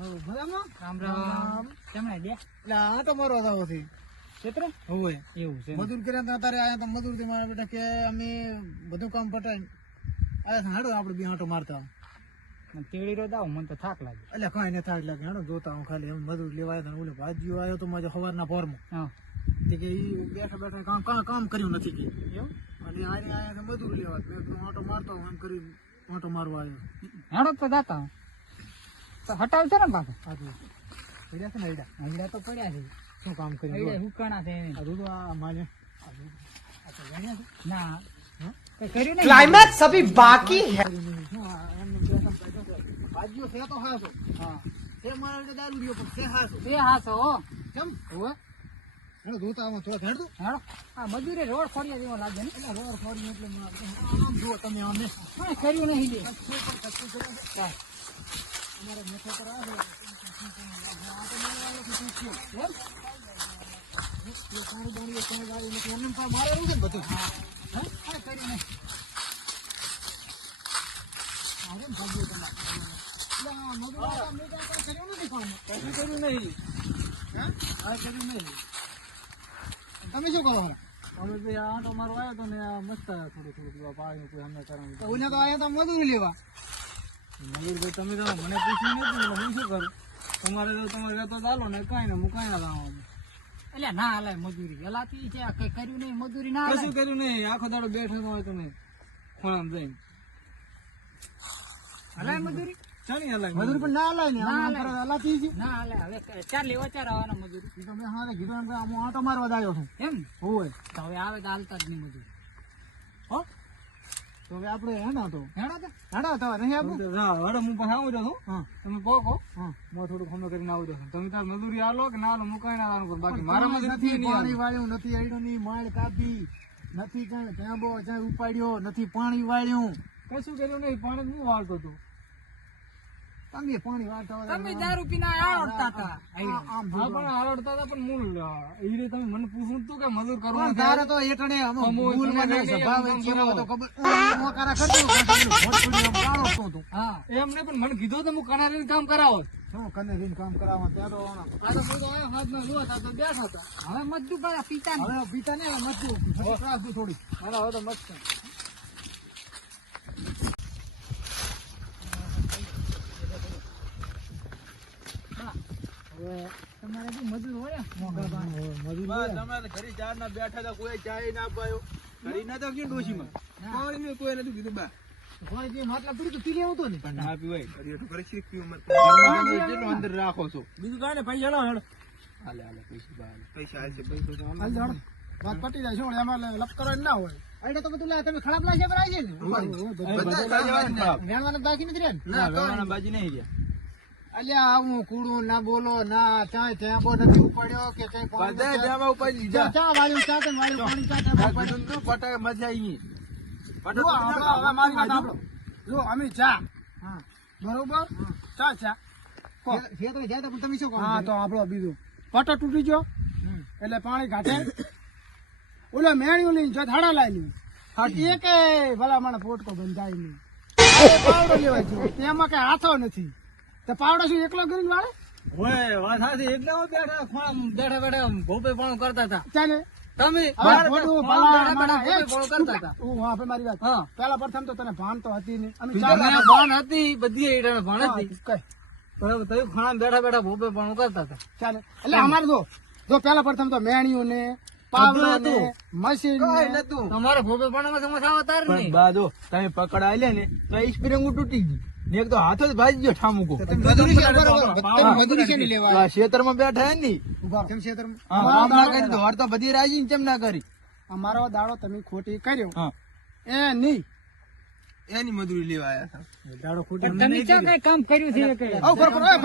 રામ રામ બે આ તો મારો દાવો છે ક્ષેત્ર હવે એવું છે મજૂર કર્યા હતા અત્યારે આયા તો મજૂરથી મારા કે અમે બધું કામ પટાઈ આયા હાડો આપણે બી હાંટો મારતા તેડી રો દાવ મને તો થાક લાગે એટલે કઈ ને થાય એટલે હાડો જોતા હું ખાલી એમ મજૂર લેવા આવ્યા ઓલે ભાજીઓ આવ્યો તો મારે સવારના પોરમાં તે કે ઈ બેઠા બેઠા કામ કામ કામ કર્યું નથી કે એવું અને આને આયા તો મજૂર લેવા મેં આંટો મારતો એમ કરી આંટો મારવા આવ્યો હાડો તો જાતા. હટાવ છે ને પાછું. પડ્યા છે ને હૈડા? હૈડા તો પડ્યા છે. શું કામ કર્યું? હૈડા હુકાણા છે એને. તો આ માને ના. ક્લાઇમેક્સ અભી બાકી હે. બાજુ છે? તો હાસો. હા. તે મારા દારૂ રહ્યો પણ તે હાસો. તે હાસો કેમ? હોય હેડો જોતા આમાં થોડા હેડો હા આ મજૂરે રોડ ફોડી જેવો લાગે ને. એટલે રોડ ફોડી એટલે આમ જુઓ તમે આમ કર્યું નહીં દે અમારે મેઠો એમ? પાણી નથી. એમને મારે એવું છે ને બધું હે? નહીં. અરે ભાગ્યું તમારે. એટલે મેં કર્યું નથી કામ. કશું કર્યું નહીં. હે? કર્યું નહીં. તમે શું કરો અમે ભાઈ આ તો મારો આવ્યો તો ને મસ્ત થોડું થોડું પાણી કોઈ હમણાં કરવાનું તો ઓલા તો આયા તો મજૂરી લેવા મયુરભાઈ તમે તો મને પૂછ્યું નથી. એટલે હું શું કરું? તમારે તો તમારે રહેતો ચાલો ને કાંઈ ને હું કાંઈ ના લાવવાનું. એટલે ના હાલે મજૂરી એલાથી છે કઈ કર્યું નહીં મજૂરી ના કશું કર્યું નહીં. આખો દાડો બેઠો હોય તમે ખોણામ જઈને. હલાય મજૂરી? ચાલી હલાય મજૂરી પણ ના હલાય ને ના આમ લાય. છે. ના હાલે હવે ચાર લેવા ચાર આવવાના મજૂરી તમે હારે કીધું એમ આમ હું આંટો મારવા જ આવ્યો છું. એમ? હોય. તો હવે આવે તો હાલતા જ નહીં મજૂરી. તો હવે આપણે તો. હેડા તો? હેડા તો નહીં આપણું હવે હું આવું છું. હા. તમે પોકો હા. હું થોડું ખમે કરીને આવું છું. તમે તાર મજૂરી આલો કે ના આલો હું કઈ ના બાકી મારા મારા નથી પાણી વાળ્યું નથી આડ્યું ની માળ કાપી. નથી કઈ ક્યાંય ઉપાડ્યો નથી પાણી વાળ્યું. કશું કર્યું નહીં પાણી હું વાળતો હતો તમે પાણી વાળતા તમે દારૂ પીને આવડતા હતા. આમ પણ આવડતા હતા પણ મૂળ એ રીતે તમે મને પૂછવું તું કે મજૂર કરવું તારે તો એકણે આમ અમુક ભૂલમાં તમે નહીં કઈ સ્વભાવ આમ એ કેવો? કરો. હતો ખબર મોકારા કરતો હતો, પણ તમને ભોટ પડી આમ ગાળો હતો તું. હા એમને પણ મને કીધું તો હું કનારી કામ કરાવો શું કને કામ કરાવવા ત્યાં તો આના. આ તો બધું આયા હાથમાં જોવા તો બેઠા હતા. હવે મજદૂર પાછા પીતા નહીં હવે પીતા ને દઉં થોડી. હવે તો મસ્ત. તમારે બી મજૂર હોય? તમારે ઘરે ચાર ના બેઠા હતા કોઈ ચાય ના પાયો. ઘરે ના તો કેમ ડોશીમાં? મેં કોઈ કીધું બા. તો તો તો રાખો છો. બીજું કાંઈ ને પૈસા હાલે હાલે પૈસા તો. વાત પટી જાય શું એમાં લપ ના હોય. તો બધું તમે ખરાબ લાગે પર આવી ને. વેણવાના બાકી નથી રહ્યા ને? ના વેવાના બાજી નહીં રહ્યા. અલ્યા આવું કૂડું ના બોલો ના ચાય ટેમ્પો નથી ઉપડ્યો કે પાણી બધા જામાં ઉપાડી લીધા. ચા તે પાણી ટેમ્પો. કીધું મજા આવી જો મારી વાત આપણો. જો અમે ચા. હા. બરોબર? ચા ચા. ખેતરે જાય તો પણ તમે શું હા તો આપણો બીજું. પટો તૂટી ગયો? એટલે પાણી ઘાટે. ઓલો મેણ્યું લઈને જો ધાડા લાવી કે ભલા મને પોટકો બંધાય નહીં. તેમાં કઈ હાથો નથી. તો પાવડો શું એકલો કરીને વાળે? ઓય વાત સાચી એટલે બેઠા બેઠા બેઠા ભોપે પણ કરતા હતા? ચાલે. તમે મારા વાત. પેલા પ્રથમ તો તને ભાન તો હતી નહીં. અમે ભાન હતી બધી ભાન હતી. બરાબર તમે ખોળામાં બેઠા બેઠા ભોપે પણ કરતા હતા. ચાલે. એટલે અમારે જો જો પેલા પ્રથમ તો મેણિયું ને પાવડો ને મશીન તમારે ભોપે પણ તમે પકડાયેલા ને તો સ્પ્રિંગ તૂટી ગઈ ને એક તો હાથો જ ભાજી ગયો ઠામુકો. આ ખેતરમાં બેઠા હે ને કરી તો બધી રાજી કેમ ના કરી? અમારો દાડો તમે ખોટી કર્યો. એ નહીં એની મજૂરી લેવા આવ્યા હતા.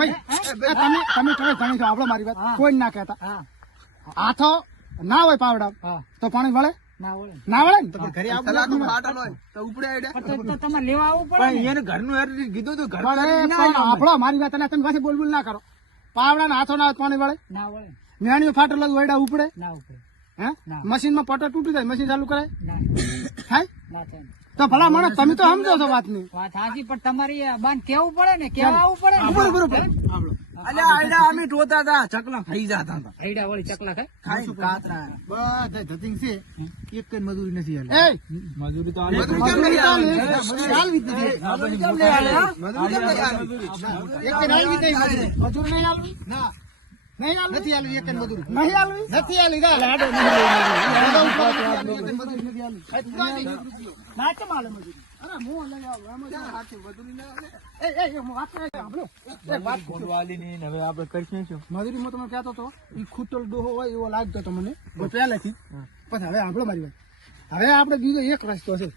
ભાઈ મારી વાત. કોઈ ના કહેતા. હા. હાથો ના હોય પાવડા. તો પાણી વળે? ના વળે ના. તો ઘરે સલાહ તો ફાટેલો હોય તો ઉપડે આડે. પણ તો- તો તમારે લેવા આવવું પડે પણ એને ઘરનું હેરી કીધું તું ઘર પણ એ પણ આપણો મારી વાત તમે પાસે બોલ બોલ ના કરો. પાવડા ના હાથો ના પાણી વળે. ના વળે. મેણીઓ ફાટેલો વયડા ઉપડે. ના ઉપડે. હે? ના. મશીનમાં પટો તૂટી જાય મશીન ચાલુ કરાય. ના. થાય. તો ભલા માણસ તમે તો સમજો છો વાતની. વાત સાચી પણ તમારી બાન કેવું પડે ને? કેવા આવવું પડે બરોબર બરોબર અલ્યા આયડા અમે ટોતા હતા ચકલા ખાઈ જતા હતા. હૈડા વાળી ચકલા ખાય? ખાઈ કાતરા બધા ધતિંગ છે. એક કઈ મજૂરી નથી હાલી. મજૂરી તો મજૂરી કેમ નહીં આલે? મજૂરી. મજૂરી કેમ આલે, એક કઈ મજૂરી. ના? નથી એક મજૂરી નહીં લાડો મજૂરી? અરે હું આવું. શું? એ, એ, હું વાત કરે એક વાત. હવે આપણે કરીશું શું? મજૂરી હું તમને કહેતો હતો એ ખૂટલ ડોહો હોય એવો લાગતો હતો મને પણ પહેલેથી. પછી હવે આપણો મારી વાત. હવે આપણે બીજો એક રસ્તો છે.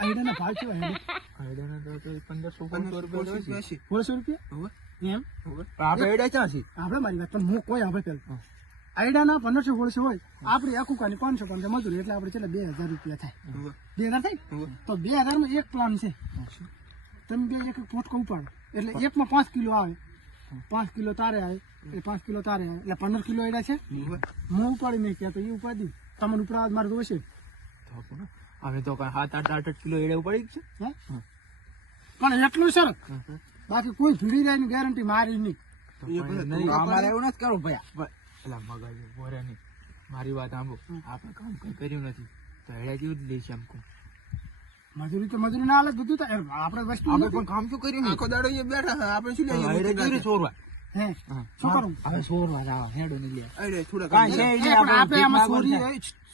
આઈડાના ભાવ કેવા આઈડા પંદરસો પંદરસો રૂપિયા સોળસો રૂપિયા? એમ? આપણે એડા ક્યાં છે આપણે મારી વાત પણ હું કોઈ આપણે પેલું. આઈડાના પંદરસો સોળસો હોય. આપણી કાની પાંચસો પાંચસો મજૂરી એટલે આપણે છેલ્લે બે હજાર રૂપિયા થાય. બે હજાર થાય? તો બે હજાર નો એક પ્લાન છે. તમે બે એક પોટકો ઉપાડો. એટલે એકમાં પાંચ કિલો આવે. પાંચ કિલો તારે આવે. એટલે પાંચ કિલો તારે આવે. એટલે પંદર કિલો એડા છે. હું ઉપાડી નહીં કહેતો એ ઉપાડી તમને ઉપરાવા મારે જોશે અમે તો સાત આઠ આઠ કિલો એડા ઉપાડી છે? પણ એટલું સર બાકી કોઈ ભીડી જાય ગેરંટી મારી નહીં. અમારે એવું નથી કરવું ભાઈ પેલા મગજ ભરે નહીં. મારી વાત સાંભળો. આપણે કામ કઈ કર્યું નથી. તો એડા કેવું જ લઈશ એમ કહું. મજૂરી તો મજૂરી ના હાલે બધું થાય આપણે વસ્તુ આપણે પણ કામ શું કર્યું આખો દાડો અહીંયા બેઠા આપણે શું લઈએ? ચોરવા હે શું કરું? હવે ચોરવા જાવ હેડો નહીં લે એ પણ આપણે આમાં ચોરી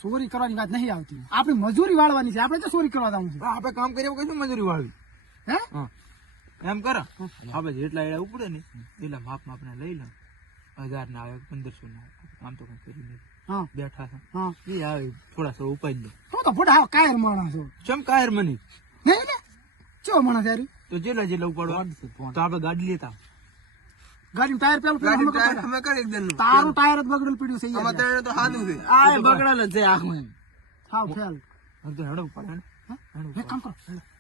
ચોરી કરવાની વાત નહીં આવતી. આપણે મજૂરી વાળવાની છે આપણે તો ચોરી કરવા જવું છે. આપણે કામ કરીએ વગર મજૂરી વાળવી? હે. એમ કરો. આપણે જેટલા એડા ઉપડે ને એટલા માપ માપને લઈ લો હજાર ના આવે પંદરસો ના આવે. આમ તો કઈ કરી નહીં હા. બેઠા છે. હા. એ આવે થોડા સો ઉપાડી લો. હું તો ફોટા કાયર માણસ છું. ચમ કાયર મની? નહીં ને ચો માણસ યાર? તો જેટલા જેટલા ઉપાડો તો આપણે ગાડી લેતા. ગાડી ટાયર પેલું પેલું અમે કપાડ્યા. તારું ટાયર જ બગડેલ પડ્યું છે યાર. આ બગડેલ જ છે આખું હાવ ફેલ. હવે તો ને. એક કામ કરો.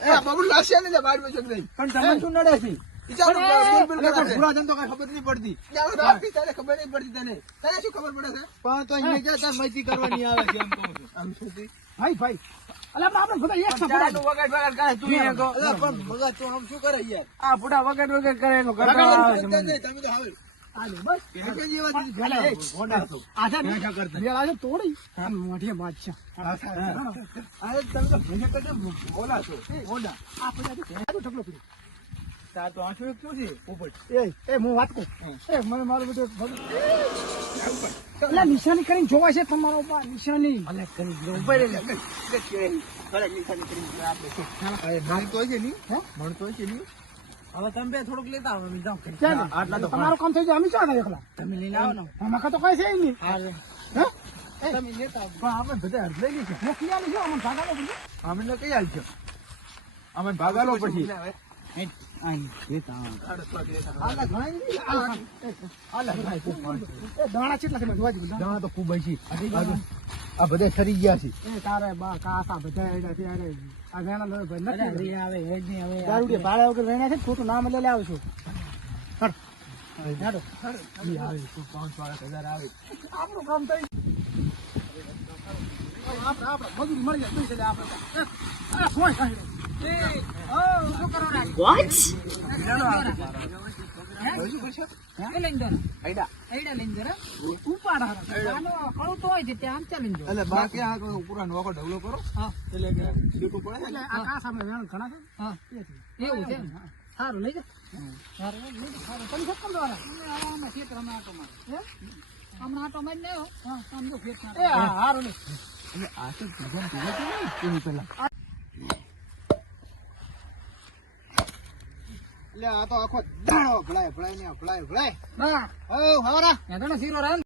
હટાને બેટા મારો પણ તમે શું નડે છે? અરે પણ ભૂરા જન તો કઈ ખબર નહીં પડતી પણ તો અહીંયા ક્યાં તાર મસ્તી કરવાની આવે છે એમ કહું છું. ભાઈ ભાઈ અલા પણ આપણે બધા એક વગાડ વગાડ કરે તું એ કહો. અલા, પણ મગજ તો આમ શું કરે યાર? આ ફૂટા વગર વગર કરે એનો વગર આવે તમે. તો હવે નિશાની કરીને જોવા છે તમારો નિશાની ભણતો છે નહીં? ભણતો છે નહીં હવે તમે બે થોડુંક લેતા આવો અમે જાઉં ક્યાં આટલા તો તમારું કામ થઈ જાય અમે ચાલે એકલા. તમે લઈને આવો ને. કાં તો કઈ છે નહીં. હે? તમે લેતા આવો. પણ આપણે બધા લઈ લીધું. મોકલી કિયાની છું, અમને ભાગાલો પછી. અમે ને કઈ છે? અમે ભાગાલો પછી આલા આલા દાણા કેટલા. દાણા તો ખૂબ હશે. આ બધા ખરી ગયા છે. એ તારે બા કાસા બધા એડા છે, અરે, આ વેણા લો ભાઈ નથી આવે હેડ નહીં હવે દારૂડિયા ભાડા વગર વેણા છે ને, ખોટું નામ લઈ આવું છું. હેડો. હેડો. ઈ આવે તો પાંચ વાળા હજાર આવે. આપણું કામ થઈ આપણે આપણે મજૂરી મળી જાય તો આપણે. હે? કોઈ કાંઈ એ, ઓ, શું કરો. ના? લઈને જરા. આઈડા હૈડા લઈને જરા. ઉપાડ. આનો કળું તો હોય આમ ચાલીને. એટલે બાકી આ પૂરા નોકો ઢગલો કરો હા. એટલે કે ડીપો પડે એટલે આ કાસામાં વેણ ઘણા છે? હા. એવું છે સારું લઈ. સારું લઈ જાઓ. સારું. તમે શું કામ દ્વારા? આમાં ખેતરમાં આંટો મારો. હમણાં આંટો મારી ને આવ્યો. આમ જો એ હા, હારું લે. એટલે આ તો ભગવાન ને એની પહેલા એટલે આ તો આખો દાડો ભળાય ભળાય ને ભળાય ભળાય. બા, હો હવારા. શીરો રાંધ.